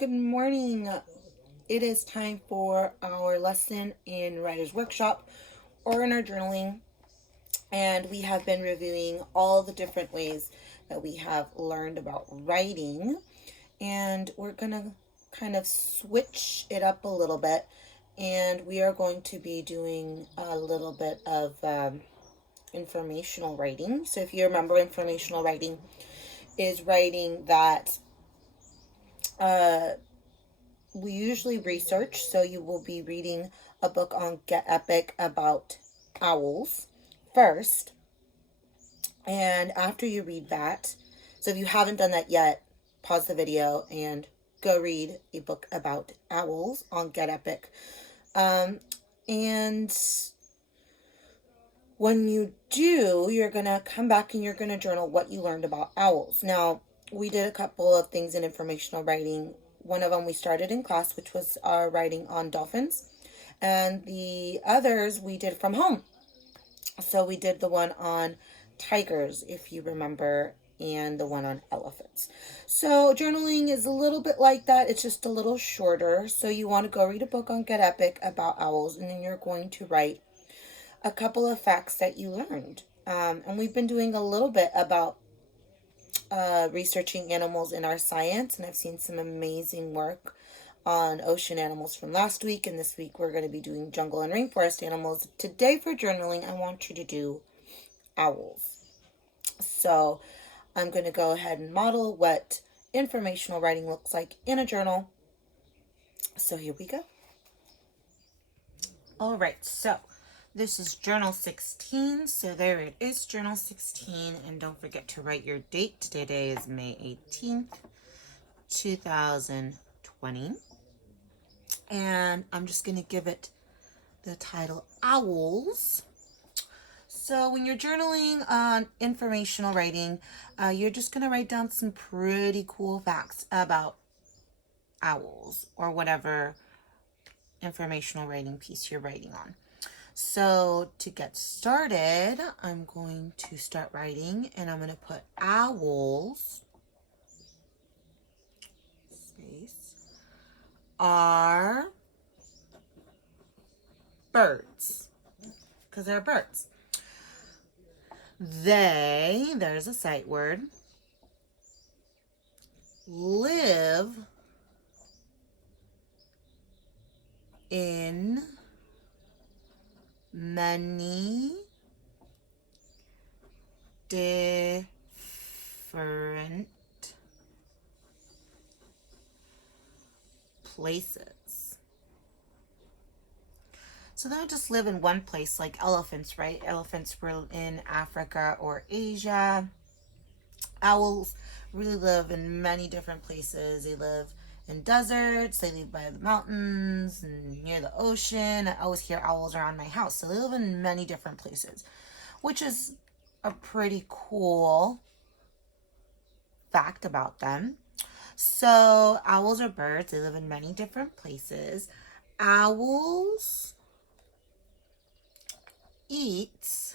Good morning. It is time for our lesson in Writer's Workshop or in our journaling. And we have been reviewing all the different ways that we have learned about writing. And we're going to kind of switch it up a little bit. And we are going to be doing a little bit of informational writing. So if you remember, informational writing is writing that we usually research. So you will be reading a book on Get Epic about owls first. And after you read that, so if you haven't done that yet, pause the video and go read a book about owls on Get Epic. And when you do, you're going to come back and you're going to journal what you learned about owls. Now, we did a couple of things in informational writing. One of them we started in class, which was our writing on dolphins. And the others we did from home. So we did the one on tigers, if you remember, and the one on elephants. So journaling is a little bit like that. It's just a little shorter. So you want to go read a book on Get Epic about owls, and then you're going to write a couple of facts that you learned. And we've been doing a little bit about researching animals in our science, and I've seen some amazing work on ocean animals from last week, and this week we're going to be doing jungle and rainforest animals. Today for journaling, I want you to do owls. So I'm going to go ahead and model what informational writing looks like in a journal. So here we go. All right, so this is journal 16. So there it is, journal 16. And don't forget to write your date. Today is May 18th, 2020. And I'm just going to give it the title Owls. So when you're journaling on informational writing, you're just going to write down some pretty cool facts about owls or whatever informational writing piece you're writing on. So to get started, I'm going to start writing, and I'm going to put owls, space, are birds, because they're birds. There's a sight word, live in many different places. So they don't just live in one place like elephants, right? Elephants were in Africa or Asia. Owls really live in many different places. They live in deserts, they live by the mountains and near the ocean. I always hear owls around my house. So they live in many different places, which is a pretty cool fact about them. So owls are birds. They live in many different places. Owls eat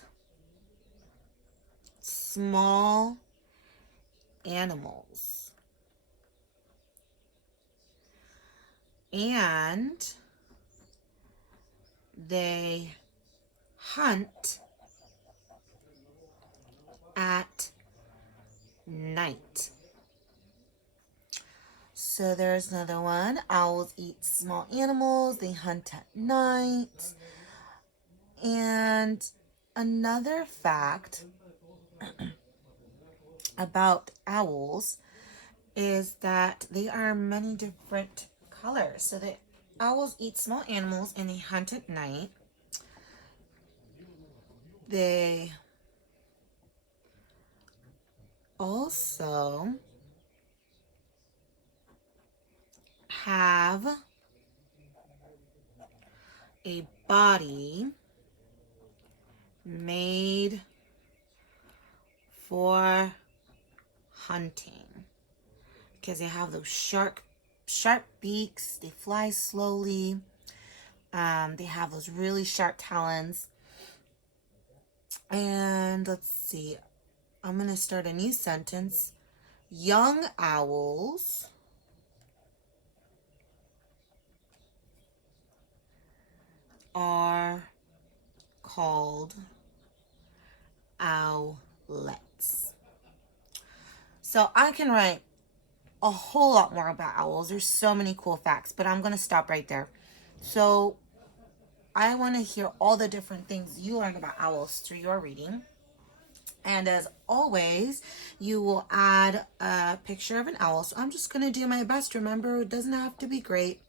small animals. And they hunt at night. So there's another one. Owls eat small animals. They hunt at night. And another fact about owls is that they are many different colors. So the owls eat small animals and they hunt at night. They also have a body made for hunting because they have those sharp beaks. They fly slowly. They have those really sharp talons. And let's see, I'm going to start a new sentence. Young owls are called owlets. So I can write a whole lot more about owls. There's so many cool facts, but I'm going to stop right there. So I want to hear all the different things you learned about owls through your reading. And as always, you will add a picture of an owl. So I'm just going to do my best. Remember, it doesn't have to be great,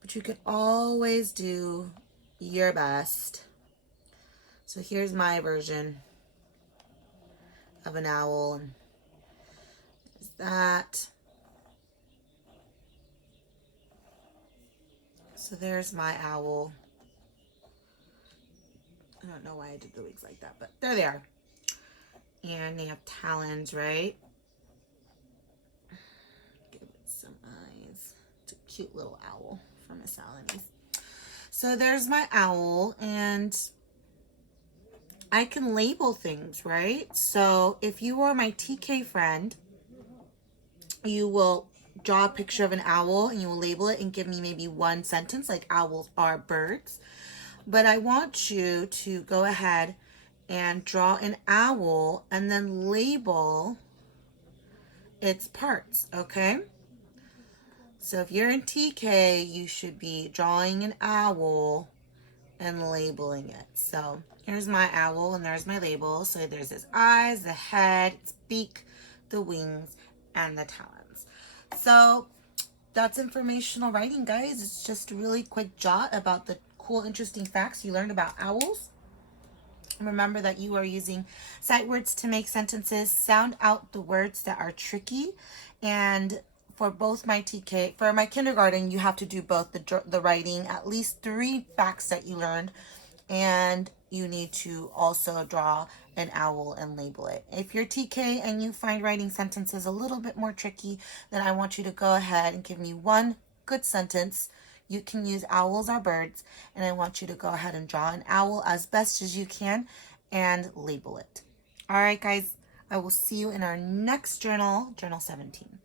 but you can always do your best. So here's my version of an owl. And that. So there's my owl. I don't know why I did the wings like that, but there they are. And they have talons, right? Give it some eyes. It's a cute little owl from Miss Alanis. So there's my owl, and I can label things, right? So if you are my TK friend, you will draw a picture of an owl and you will label it and give me maybe one sentence, like owls are birds. But I want you to go ahead and draw an owl and then label its parts, okay? So if you're in TK, you should be drawing an owl and labeling it. So here's my owl and there's my label. So there's its eyes, the head, its beak, the wings, and the talons. So that's informational writing, guys. It's just a really quick jot about the cool, interesting facts you learned about owls. Remember that you are using sight words to make sentences. Sound out the words that are tricky. And for both my TK, for my kindergarten, you have to do both the writing, at least 3 facts that you learned, and you need to also draw an owl and label it. If you're TK and you find writing sentences a little bit more tricky, then I want you to go ahead and give me one good sentence. You can use owls are birds, and I want you to go ahead and draw an owl as best as you can and label it. All right, guys, I will see you in our next journal, Journal 17.